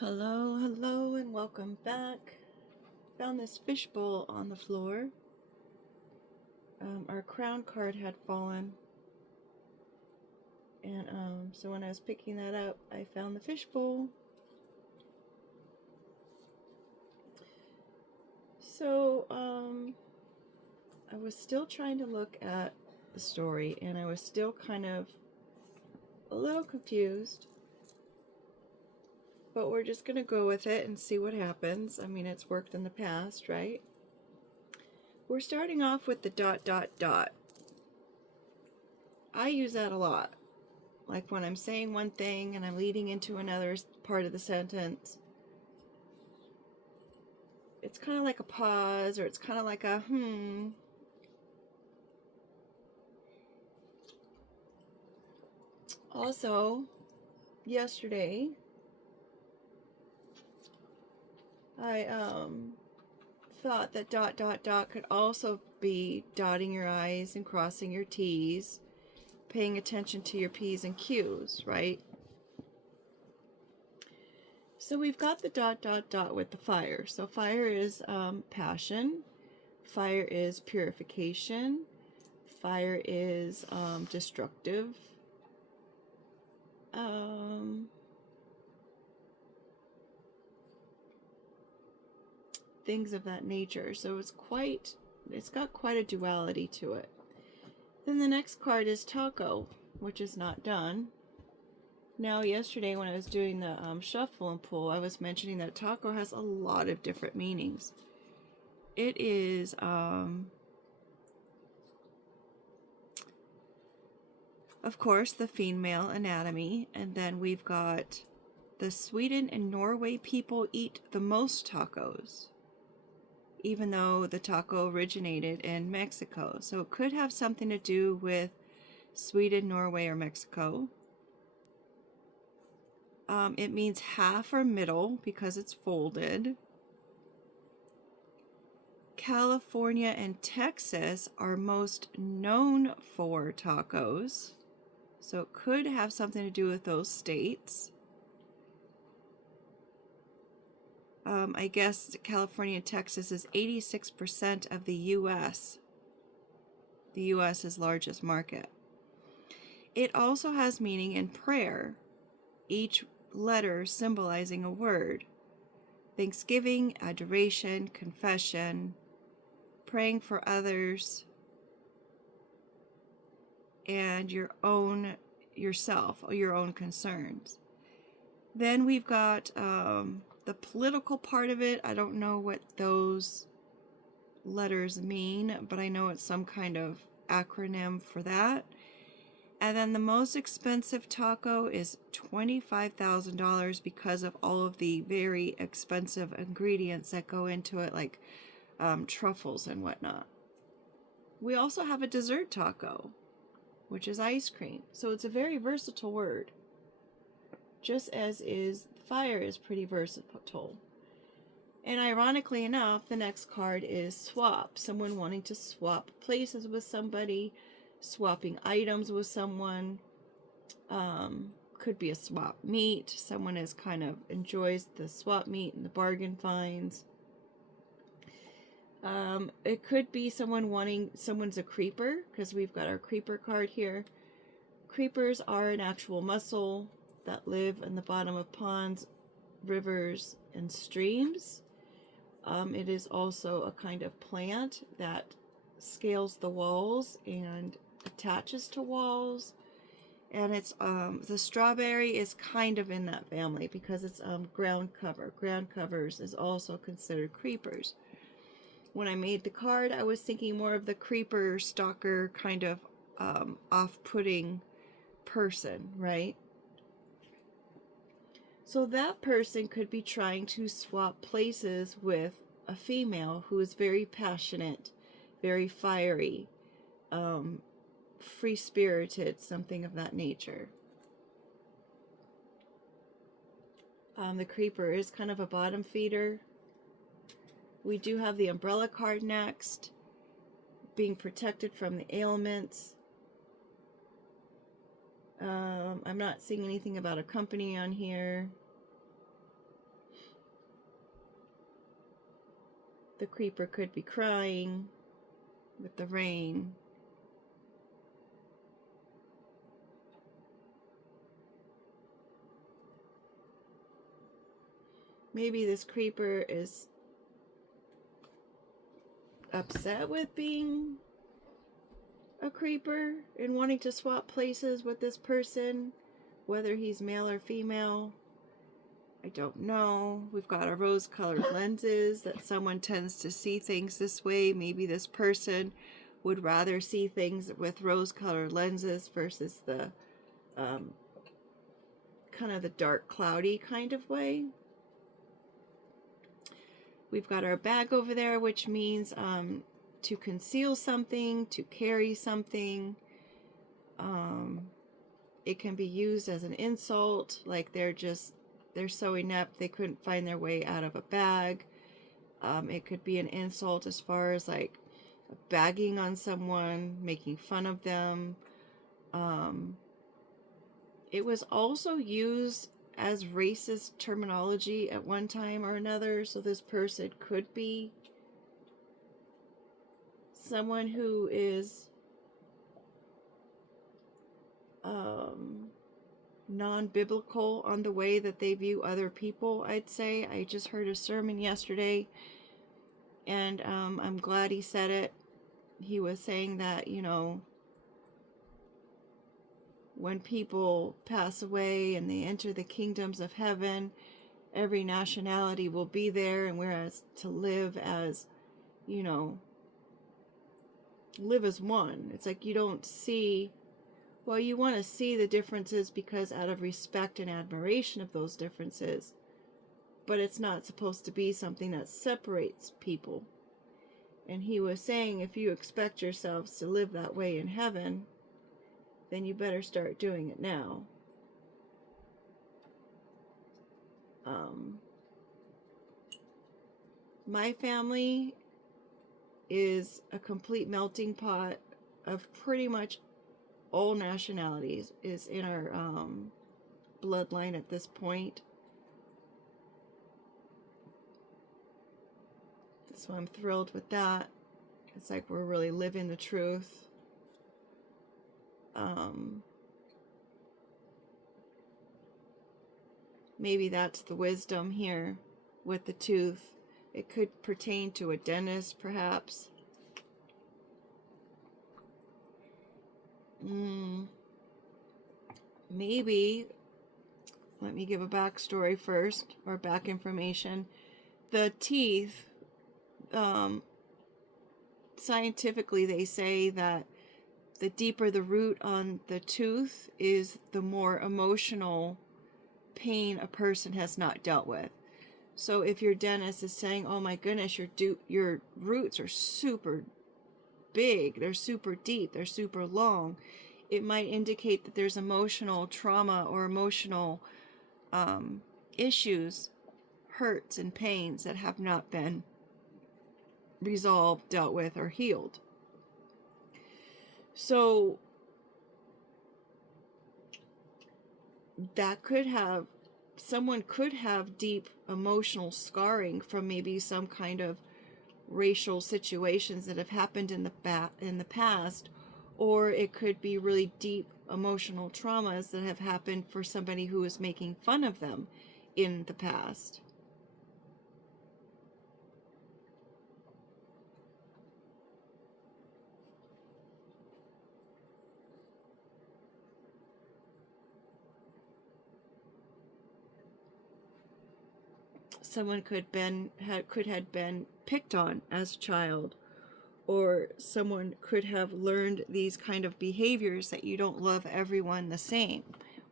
Hello, hello, and welcome back. Found this fishbowl on the floor. Our crown card had fallen, and so when I was picking that up, I found the fishbowl. So I was still trying to look at the story, and I was still kind of a little confused. But we're just gonna go with it and see what happens. I mean, it's worked in the past, right? We're starting off with the dot dot dot. I use that a lot. Like when I'm saying one thing and I'm leading into another part of the sentence. It's kind of like a pause, or it's kind of like a Also, yesterday, I thought that dot dot dot could also be dotting your I's and crossing your T's, paying attention to your P's and Q's, right? So we've got the dot dot dot with the fire. So fire is passion, fire is purification, fire is destructive, things of that nature. So it's got quite a duality to it. Then the next card is taco, which is not done. Now, yesterday when I was doing the shuffle and pull, I was mentioning that taco has a lot of different meanings. It is, of course, the female anatomy, and then we've got the Sweden and Norway people eat the most tacos, even though the taco originated in Mexico. So it could have something to do with Sweden, Norway, or Mexico. It means half or middle because it's folded. California and Texas are most known for tacos. So it could have something to do with those states. I guess California and Texas is 86% of the U.S. The U.S.'s largest market. It also has meaning in prayer, each letter symbolizing a word. Thanksgiving, adoration, confession, praying for others, and yourself, or your own concerns. Then we've got the political part of it. I don't know what those letters mean, but I know it's some kind of acronym for that. And then the most expensive taco is $25,000 because of all of the very expensive ingredients that go into it, like truffles and whatnot. We also have a dessert taco, which is ice cream. So it's a very versatile word. Just as is fire is pretty versatile. And ironically enough, the next card is swap. Someone wanting to swap places with somebody, swapping items with someone. Could be a swap meet. Someone is kind of enjoys the swap meet and the bargain finds. It could be someone's a creeper, because we've got our creeper card here. Creepers are an actual mussel that live in the bottom of ponds, rivers, and streams. It is also a kind of plant that scales the walls and attaches to walls. And it's the strawberry is kind of in that family because it's ground cover. Ground covers is also considered creepers. When I made the card, I was thinking more of the creeper stalker kind of off-putting person, right? So that person could be trying to swap places with a female who is very passionate, very fiery, free-spirited, something of that nature. The creeper is kind of a bottom feeder. We do have the umbrella card next, being protected from the ailments. I'm not seeing anything about a company on here. The creeper could be crying with the rain. Maybe this creeper is upset with being a creeper and wanting to swap places with this person, whether he's male or female. I don't know. We've got our rose-colored lenses that someone tends to see things this way. Maybe this person would rather see things with rose-colored lenses versus the kind of the dark, cloudy kind of way. We've got our bag over there, which means to conceal something, to carry something. It can be used as an insult, like they're so inept they couldn't find their way out of a bag. It could be an insult as far as like bagging on someone, making fun of them. It was also used as racist terminology at one time or another, so this person could be someone who is non-biblical on the way that they view other people, I'd say. I just heard a sermon yesterday, and I'm glad he said it. He was saying that, you know, when people pass away and they enter the kingdoms of heaven, every nationality will be there, and whereas to live as, you know, live as one. It's like you don't see, well, you want to see the differences because out of respect and admiration of those differences, but it's not supposed to be something that separates people. And he was saying, if you expect yourselves to live that way in heaven, then you better start doing it now. My family is a complete melting pot of pretty much all nationalities is in our bloodline at this point. So I'm thrilled with that. It's like we're really living the truth. Maybe that's the wisdom here with the tooth. It could pertain to a dentist, perhaps. Maybe, let me give a backstory first, or back information. The teeth, scientifically they say that the deeper the root on the tooth is, the more emotional pain a person has not dealt with. So if your dentist is saying, oh my goodness, your roots are super big, they're super deep, they're super long, it might indicate that there's emotional trauma or emotional issues, hurts and pains that have not been resolved, dealt with, or healed. So that could have, someone could have deep emotional scarring from maybe some kind of racial situations that have happened in the past, or it could be really deep emotional traumas that have happened for somebody who is making fun of them in the past. Someone could have been picked on as a child, or someone could have learned these kind of behaviors that you don't love everyone the same,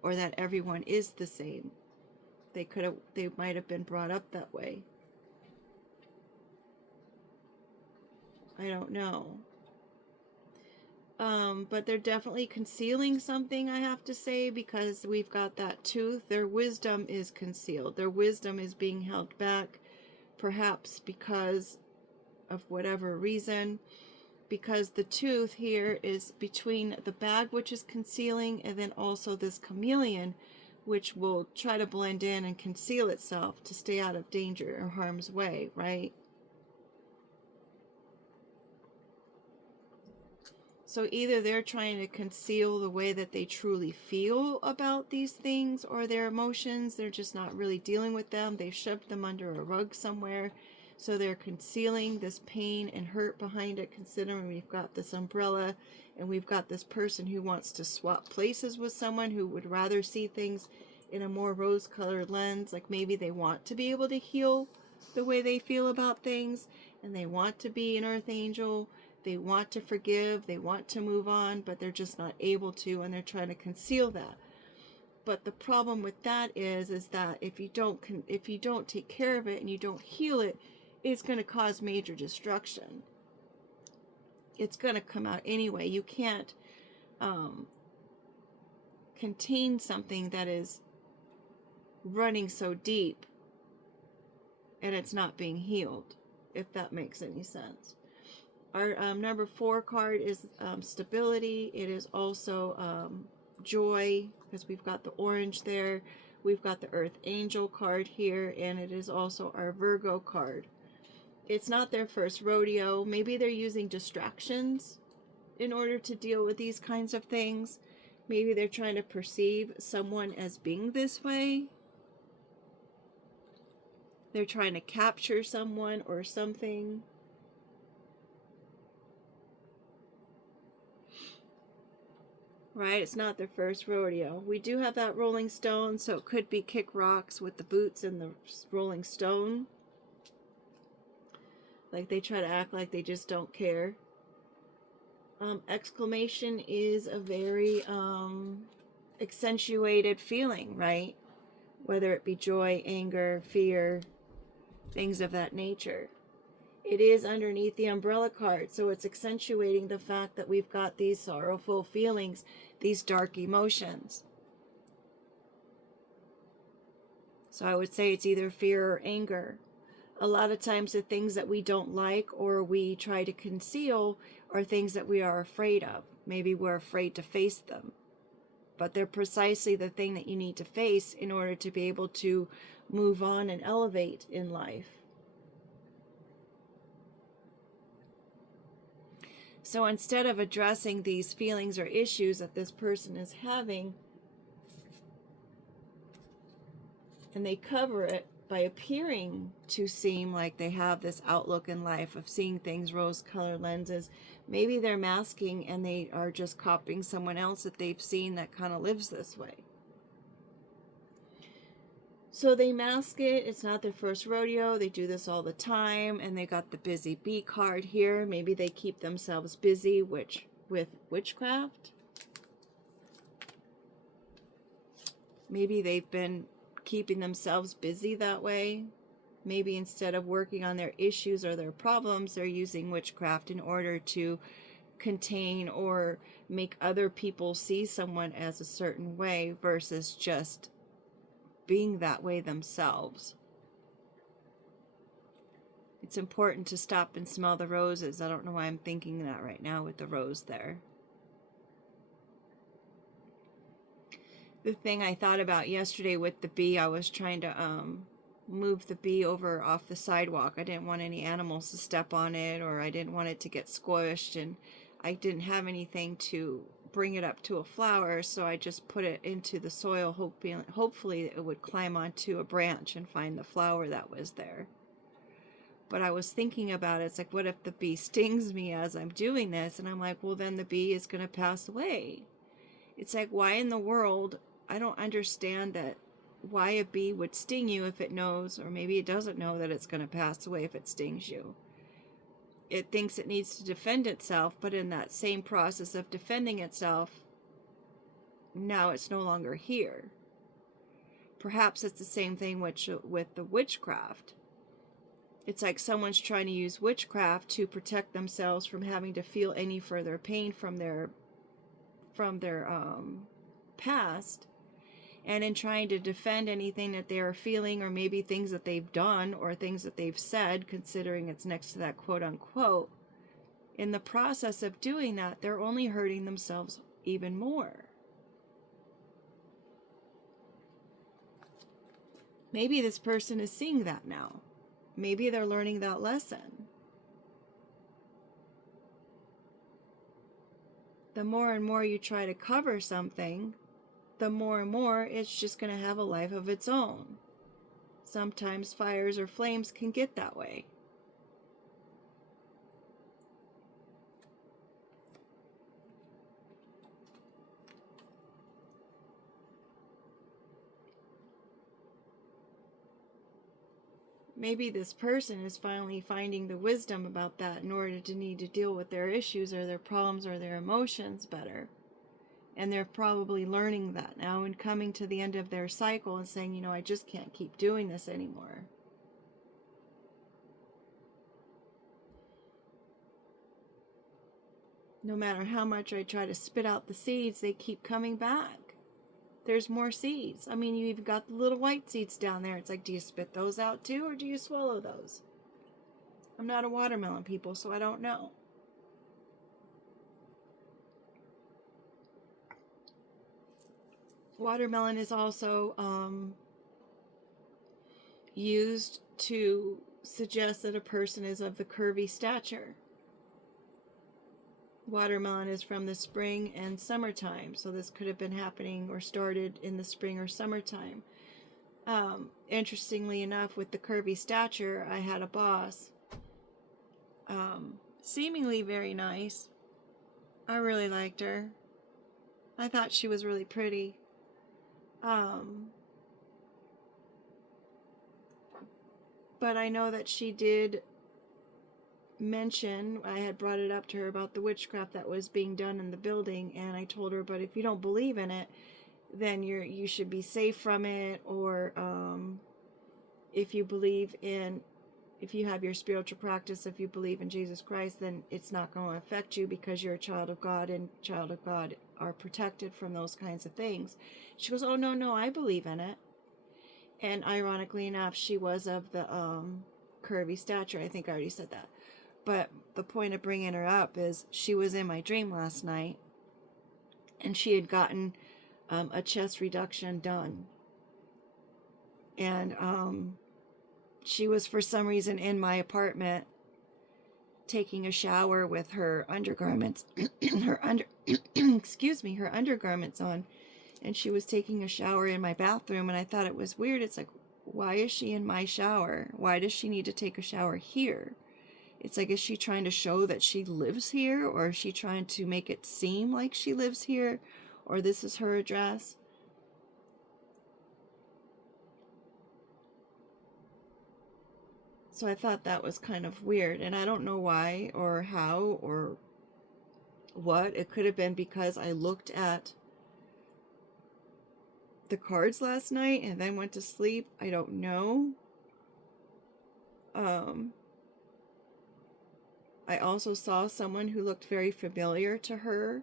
or that everyone is the same. They might have been brought up that way. I don't know. But they're definitely concealing something, I have to say, because we've got that tooth. Their wisdom is concealed. Their wisdom is being held back, perhaps because of whatever reason, because the tooth here is between the bag, which is concealing, and then also this chameleon, which will try to blend in and conceal itself to stay out of danger or harm's way, right? So either they're trying to conceal the way that they truly feel about these things or their emotions. They're just not really dealing with them. They've shoved them under a rug somewhere. So they're concealing this pain and hurt behind it, considering we've got this umbrella and we've got this person who wants to swap places with someone who would rather see things in a more rose-colored lens. Like maybe they want to be able to heal the way they feel about things, and they want to be an earth angel. They want to forgive, they want to move on, but they're just not able to, and they're trying to conceal that. But the problem with that is that if you don't take care of it and you don't heal it, it's going to cause major destruction. It's going to come out anyway. You can't contain something that is running so deep and it's not being healed, if that makes any sense. Our number 4 card is stability. It is also joy, because we've got the orange there. We've got the Earth Angel card here, and it is also our Virgo card. It's not their first rodeo. Maybe they're using distractions in order to deal with these kinds of things. Maybe they're trying to perceive someone as being this way. They're trying to capture someone or something. Right? It's not their first rodeo. We do have that rolling stone, so it could be kick rocks with the boots and the rolling stone. Like they try to act like they just don't care. Exclamation is a very accentuated feeling, right? Whether it be joy, anger, fear, things of that nature. It is underneath the umbrella card, so it's accentuating the fact that we've got these sorrowful feelings, these dark emotions. So I would say it's either fear or anger. A lot of times the things that we don't like or we try to conceal are things that we are afraid of. Maybe we're afraid to face them. But they're precisely the thing that you need to face in order to be able to move on and elevate in life. So instead of addressing these feelings or issues that this person is having, and they cover it by appearing to seem like they have this outlook in life of seeing things rose-colored lenses, maybe they're masking and they are just copying someone else that they've seen that kind of lives this way. So they mask it. It's not their first rodeo. They do this all the time. And they got the busy bee card here. Maybe they keep themselves busy with witchcraft. Maybe they've been keeping themselves busy that way. Maybe instead of working on their issues or their problems, they're using witchcraft in order to contain or make other people see someone as a certain way versus just being that way themselves. It's important to stop and smell the roses. I don't know why I'm thinking that right now with the rose there. The thing I thought about yesterday with the bee, I was trying to move the bee over off the sidewalk. I didn't want any animals to step on it, or I didn't want it to get squished, and I didn't have anything to bring it up to a flower, so I just put it into the soil, hopefully it would climb onto a branch and find the flower that was there. But I was thinking about it. It's like, what if the bee stings me as I'm doing this? And I'm like, well, then the bee is going to pass away. It's like, why in the world? I don't understand that. Why a bee would sting you if it knows, or maybe it doesn't know that it's going to pass away if it stings you. It thinks it needs to defend itself, but in that same process of defending itself, now it's no longer here. Perhaps it's the same thing with the witchcraft. It's like someone's trying to use witchcraft to protect themselves from having to feel any further pain from their past, and in trying to defend anything that they are feeling, or maybe things that they've done or things that they've said, considering it's next to that quote unquote, in the process of doing that, they're only hurting themselves even more. Maybe this person is seeing that now. Maybe they're learning that lesson. the more and more you try to cover something, the more and more it's just going to have a life of its own. Sometimes fires or flames can get that way. Maybe this person is finally finding the wisdom about that in order to need to deal with their issues or their problems or their emotions better. And they're probably learning that now and coming to the end of their cycle and saying, you know, I just can't keep doing this anymore. No matter how much I try to spit out the seeds, they keep coming back. There's more seeds. I mean, you even got the little white seeds down there. It's like, do you spit those out too, or do you swallow those? I'm not a watermelon, people, so I don't know. Watermelon is also used to suggest that a person is of the curvy stature. Watermelon is from the spring and summertime, so this could have been happening or started in the spring or summertime. Interestingly enough, with the curvy stature, I had a boss, seemingly very nice. I really liked her. I thought she was really pretty. But I know that she did mention, I had brought it up to her about the witchcraft that was being done in the building, and I told her, but if you don't believe in it, then you should be safe from it, or if you have your spiritual practice, if you believe in Jesus Christ, then it's not going to affect you because you're a child of God, and child of God are protected from those kinds of things. She goes, oh, no, I believe in it. And ironically enough, she was of the curvy stature. I think I already said that. But the point of bringing her up is she was in my dream last night, and she had gotten a chest reduction done. And she was, for some reason, in my apartment taking a shower with her undergarments, her undergarments on. And she was taking a shower in my bathroom, and I thought it was weird. It's like, why is she in my shower? Why does she need to take a shower here? It's like, is she trying to show that she lives here, or is she trying to make it seem like she lives here, or this is her address? So I thought that was kind of weird, and I don't know why or how or what. It could have been because I looked at the cards last night and then went to sleep. I don't know. I also saw someone who looked very familiar to her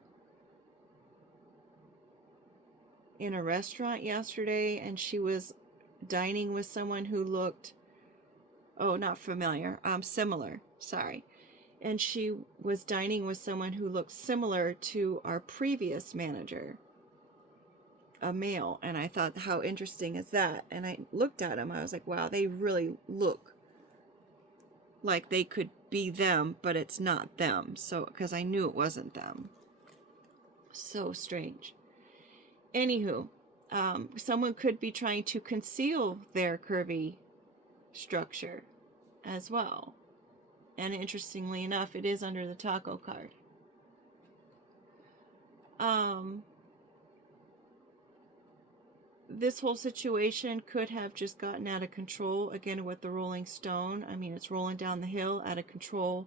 in a restaurant yesterday, and she was dining with someone who looked, not familiar, similar, sorry. And she was dining with someone who looked similar to our previous manager, a male. And I thought, how interesting is that? And I looked at him, I was like, wow, they really look like they could be them, but it's not them. So, because I knew it wasn't them. So strange. Anywho, someone could be trying to conceal their curvy structure as well. And interestingly enough, it is under the taco card. This whole situation could have just gotten out of control, again, with the rolling stone. I mean, it's rolling down the hill out of control.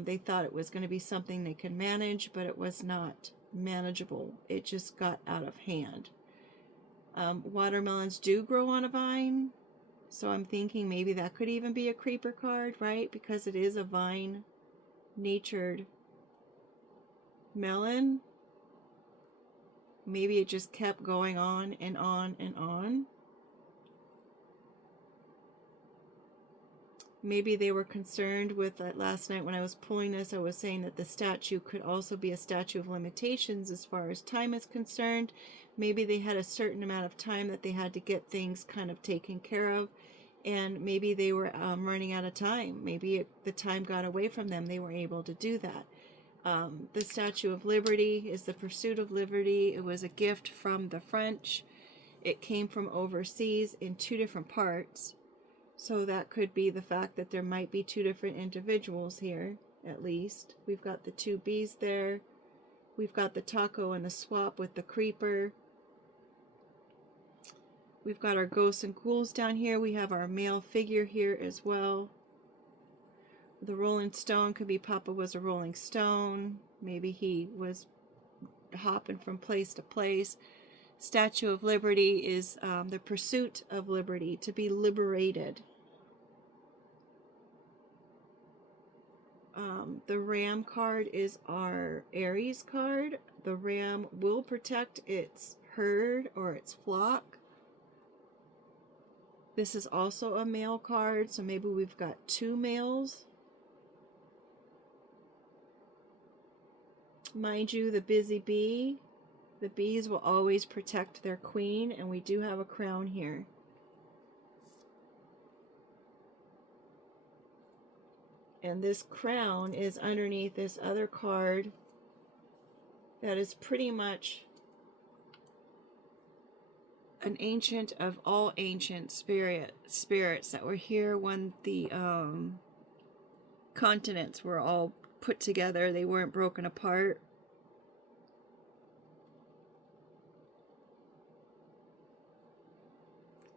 They thought it was going to be something they could manage, but it was not manageable. It just got out of hand. Watermelons do grow on a vine, so I'm thinking maybe that could even be a creeper card, right? Because it is a vine-natured melon. Maybe it just kept going on and on and on. Maybe they were concerned with that last night when I was pulling this. I was saying that the statue could also be a statue of limitations as far as time is concerned. Maybe they had a certain amount of time that they had to get things kind of taken care of. And maybe they were running out of time. Maybe the time got away from them. They were able to do that. The Statue of Liberty is the pursuit of liberty. It was a gift from the French. It came from overseas in 2 different parts. So that could be the fact that there might be 2 different individuals here, at least. We've got the 2 bees there. We've got the taco and the swap with the creeper. We've got our ghosts and ghouls down here. We have our male figure here as well. The Rolling Stone could be Papa was a Rolling Stone. Maybe he was hopping from place to place. Statue of Liberty is the pursuit of liberty, to be liberated. The Ram card is our Aries card. The Ram will protect its herd or its flock. This is also a male card, so maybe we've got 2 males. Mind you, the busy bee, the bees will always protect their queen, and we do have a crown here. And this crown is underneath this other card that is pretty much an ancient of all ancient spirits that were here when the continents were all put together. They weren't broken apart.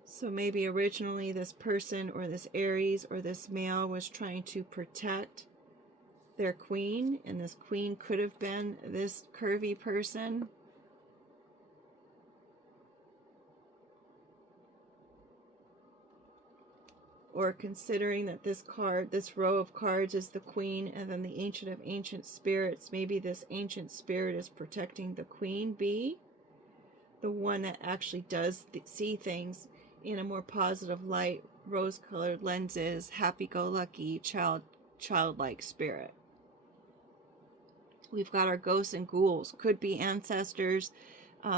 So maybe originally this person or this Aries or this male was trying to protect their queen, and this queen could have been this curvy person. Or considering that this card, this row of cards is the queen and then the ancient of ancient spirits, maybe this ancient spirit is protecting the queen bee, the one that actually does see things in a more positive light, rose-colored lenses, happy-go-lucky, childlike spirit. We've got our ghosts and ghouls, could be ancestors.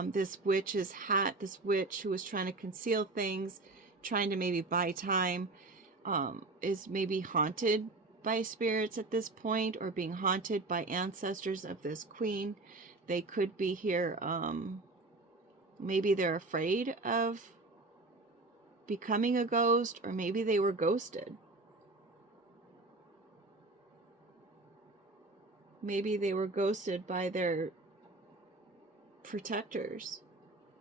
This witch's hat, this witch who was trying to conceal things, trying to maybe buy time, is maybe haunted by spirits at this point, or being haunted by ancestors of this queen. They could be here, maybe they're afraid of becoming a ghost, or maybe they were ghosted. Maybe they were ghosted by their protectors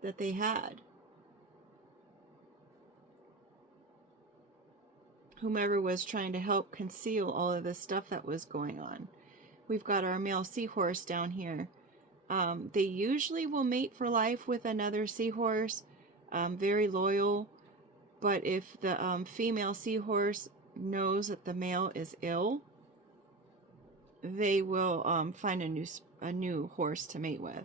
that they had. Whomever was trying to help conceal all of this stuff that was going on. We've got our male seahorse down here. They usually will mate for life with another seahorse, very loyal. But if the female seahorse knows that the male is ill, they will find a new horse to mate with.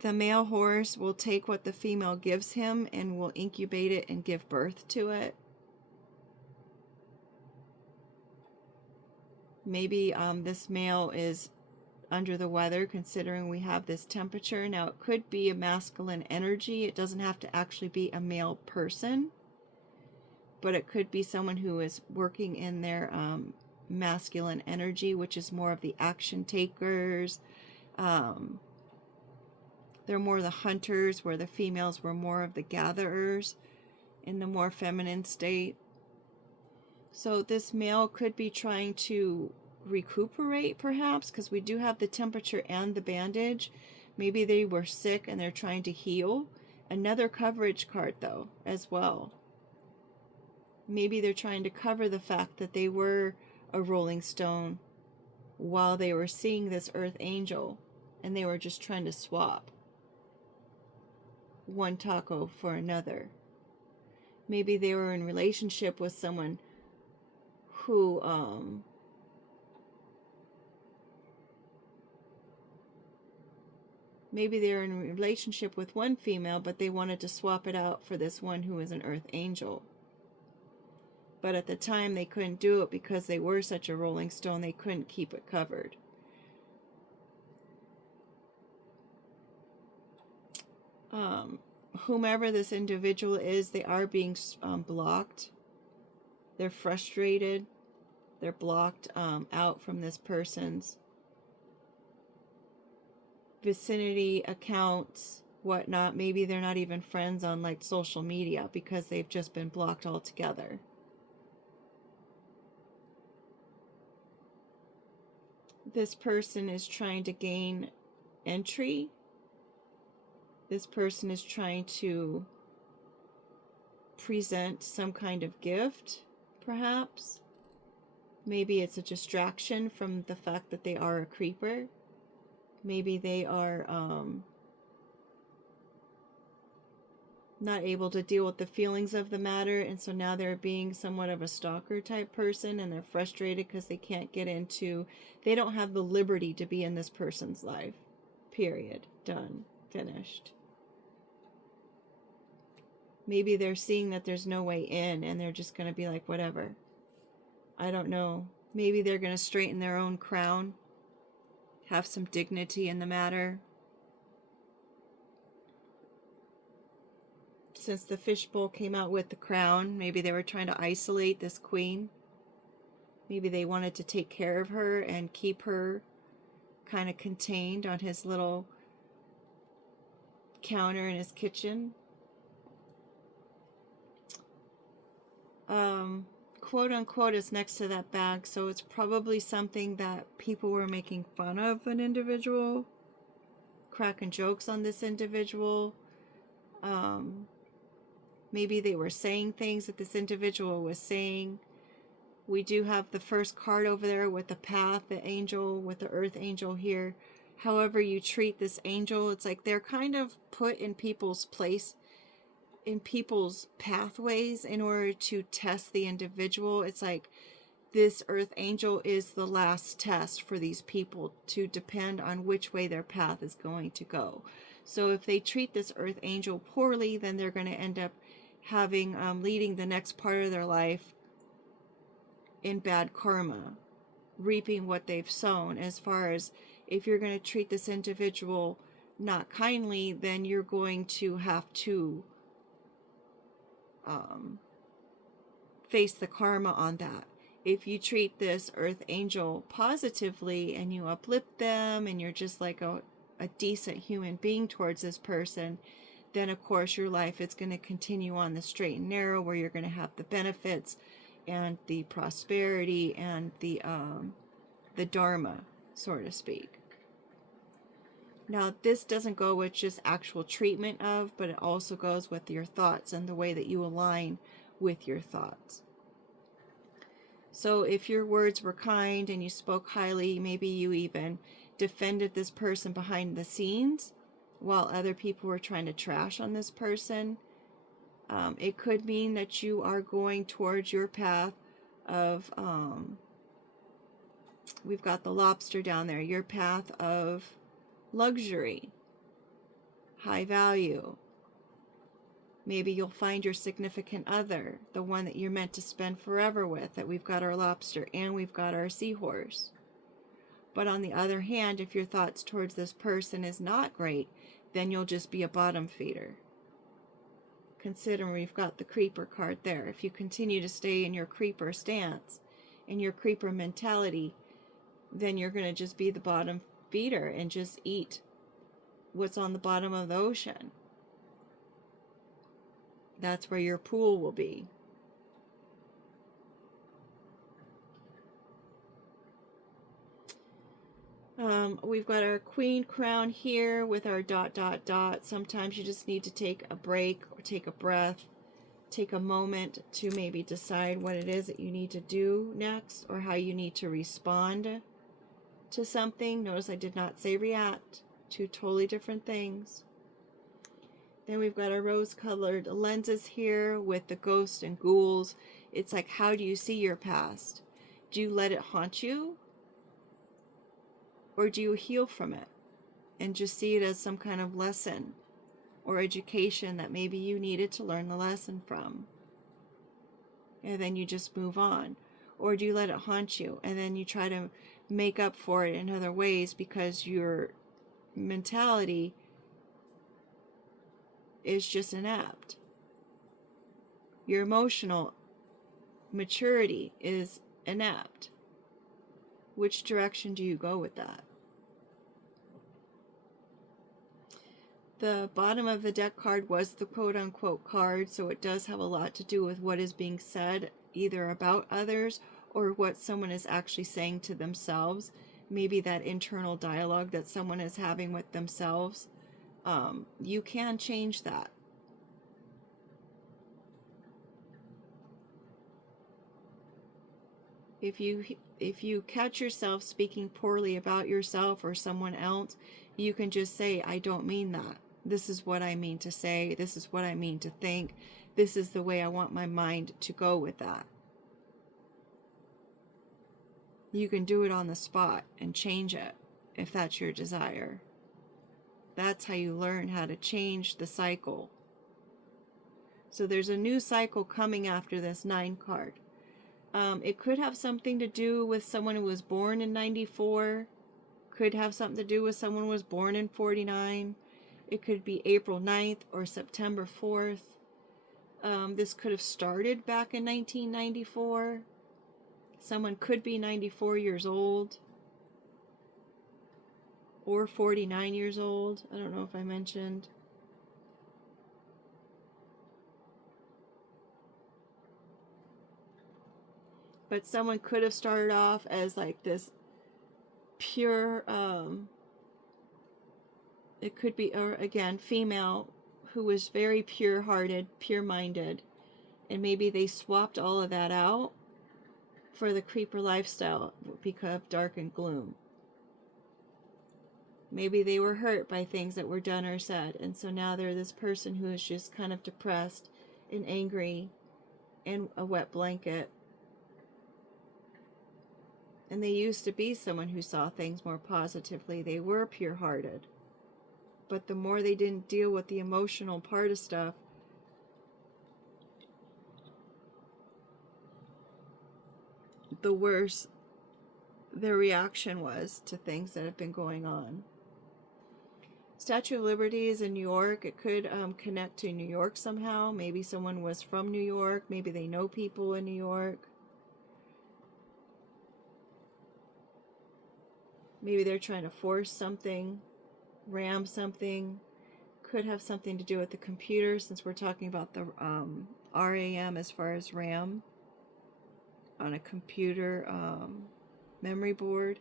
The male horse will take what the female gives him and will incubate it and give birth to it. Maybe this male is under the weather, considering we have this temperature. Now, it could be a masculine energy. It doesn't have to actually be a male person, but it could be someone who is working in their masculine energy, which is more of the action takers. They're more the hunters, where the females were more of the gatherers in the more feminine state. So this male could be trying to recuperate, perhaps, because we do have the temperature and the bandage. Maybe they were sick and they're trying to heal. Another coverage card, though, as well. Maybe they're trying to cover the fact that they were a rolling stone while they were seeing this earth angel, and they were just trying to swap one taco for another. Maybe they were in relationship with someone who maybe they're in a relationship with one female, but they wanted to swap it out for this one who is an earth angel. But at the time they couldn't do it because they were such a rolling stone, they couldn't keep it covered. Whomever this individual is, they are being blocked. They're frustrated. They're blocked out from this person's vicinity, accounts, whatnot. Maybe they're not even friends on like social media because they've just been blocked altogether. This person is trying to gain entry. This person is trying to present some kind of gift, perhaps. Maybe it's a distraction from the fact that they are a creeper. Maybe they are not able to deal with the feelings of the matter, and so now they're being somewhat of a stalker type person, and they're frustrated because they can't get into, they don't have the liberty to be in this person's life. Period. Done. Finished. Maybe they're seeing that there's no way in, and they're just going to be like, whatever. I don't know. Maybe they're going to straighten their own crown, have some dignity in the matter. Since the fishbowl came out with the crown, maybe they were trying to isolate this queen. Maybe they wanted to take care of her and keep her kind of contained on his little counter in his kitchen. Quote unquote is next to that bag, so it's probably something that people were making fun of an individual, cracking jokes on this individual. Maybe they were saying things that this individual was saying. We do have the first card over there with the path, the angel, with the earth angel here. However you treat this angel, it's like they're kind of put in people's place, in people's pathways in order to test the individual. It's like this earth angel is the last test for these people to depend on which way their path is going to go. So if they treat this earth angel poorly, then they're going to end up having leading the next part of their life in bad karma, reaping what they've sown. As far as if you're going to treat this individual not kindly, then you're going to have to face the karma on that. If you treat this earth angel positively and you uplift them and you're just like a decent human being towards this person, then of course your life is going to continue on the straight and narrow, where you're going to have the benefits and the prosperity and the dharma, so to speak. Now, this doesn't go with just actual treatment of, but it also goes with your thoughts and the way that you align with your thoughts. So if your words were kind and you spoke highly, maybe you even defended this person behind the scenes while other people were trying to trash on this person. It could mean that you are going towards your path of, we've got the lobster down there, your path of luxury, high value. Maybe you'll find your significant other, the one that you're meant to spend forever with, that we've got our lobster and we've got our seahorse. But on the other hand, if your thoughts towards this person is not great, then you'll just be a bottom feeder. Considering we've got the creeper card there. If you continue to stay in your creeper stance, in your creeper mentality, then you're going to just be the bottom feeder and just eat what's on the bottom of the ocean. That's where your pool will be. We've got our queen crown here with our ... Sometimes you just need to take a break or take a breath, take a moment to maybe decide what it is that you need to do next or how you need to respond to something. Notice I did not say react. Two totally different things. Then we've got our rose-colored lenses here with the ghosts and ghouls. It's like, how do you see your past? Do you let it haunt you? Or do you heal from it and just see it as some kind of lesson or education that maybe you needed to learn the lesson from? And then you just move on. Or do you let it haunt you and then you try to make up for it in other ways because your mentality is just inept? Your emotional maturity is inept. Which direction do you go with that? The bottom of the deck card was the quote-unquote card, so it does have a lot to do with what is being said, either about others or what someone is actually saying to themselves. Maybe that internal dialogue that someone is having with themselves. You can change that. If you catch yourself speaking poorly about yourself or someone else, you can just say, I don't mean that. This is what I mean to say. This is what I mean to think. This is the way I want my mind to go with that. You can do it on the spot and change it if that's your desire. That's how you learn how to change the cycle. So there's a new cycle coming after this 9 card. It could have something to do with someone who was born in 94. Could have something to do with someone who was born in 49. It could be April 9th or September 4th. This could have started back in 1994. Someone could be 94 years old or 49 years old. I don't know if I mentioned. But someone could have started off as like this pure, it could be, or again, female who was very pure-hearted, pure-minded, and maybe they swapped all of that out for the creeper lifestyle because of dark and gloom. Maybe they were hurt by things that were done or said, and so now they're this person who is just kind of depressed and angry and a wet blanket. And they used to be someone who saw things more positively. They were pure-hearted. But the more they didn't deal with the emotional part of stuff, the worse their reaction was to things that have been going on. Statue of Liberty is in New York. It could connect to New York somehow. Maybe someone was from New York. Maybe they know people in New York. Maybe they're trying to force something, ram something. Could have something to do with the computer, since we're talking about the RAM as far as RAM on a computer memory board.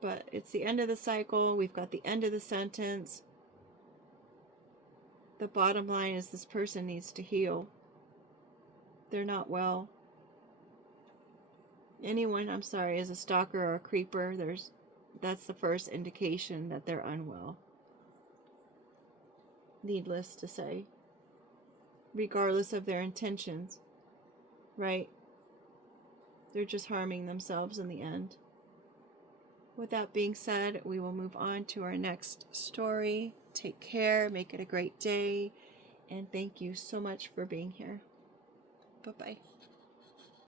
But it's the end of the cycle. We've got the end of the sentence. The bottom line is this person needs to heal. They're not well. Anyone, I'm sorry, is a stalker or a creeper, that's the first indication that they're unwell. Needless to say. Regardless of their intentions. Right? They're just harming themselves in the end. With that being said, we will move on to our next story. Take care, make it a great day, and thank you so much for being here. Bye-bye.